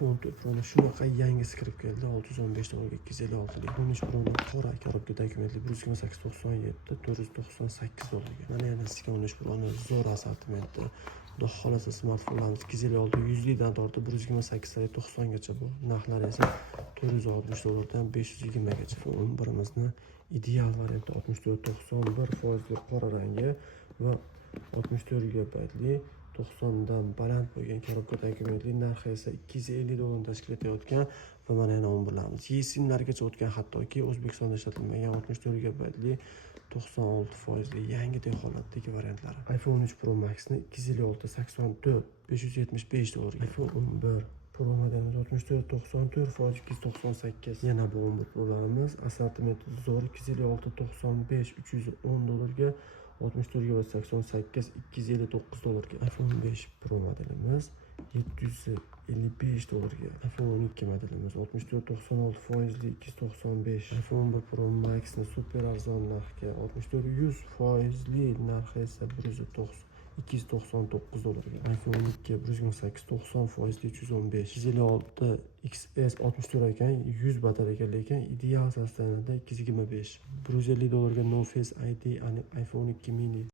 iPhone 14 Pro'ni shunaqa yangisi kirib keldi. 615 dollarga 256 lik. 13 Pro'ni qora korobka dokumentli 128.97 498 dollarga. Mana yana sizga 13 Pro'ni zo'r assortimentda. Xudo xolasa smartfonlarimiz 256 100 dan tortib 128 ta 90 gacha bu. Narxlari esa 460 dollardan 520 gacha. iPhone 11imizni ideal variantda 64.91% qora rangi va 64 GB 90 dan baland bo'lgan korobka dokumentli narxi esa 250 dollarni tashkil etayotgan va mana yana 11larimiz eSIMlargacha o'tgan, hattoki O'zbekistonda ishlatilmagan 64 GB 96% yangi holatdagi variantlari. iPhone 13 Pro Max'ni 256 84 575 dollarga, iPhone 11 Pro modelimiz 64 94 298. Yana bu 11 Pro'larimiz assortimenti zo'r 256 95 310 dollarga, 64 GB 88 259 dollarga. iPhone 5 Pro modelimiz 755 dollarga. iPhone 12 modelimiz 64 96 foizli 295. iPhone 11 Pro Max'ni super arzon narxga 64 100 foizli narxi esa 299 dollarga. iPhone 12 128 90 foizli 315. 256 XS 64 ekan, 100 batareyka, lekin ideal sostavida 225. 150 dollarga No Face ID iPhone 12 mini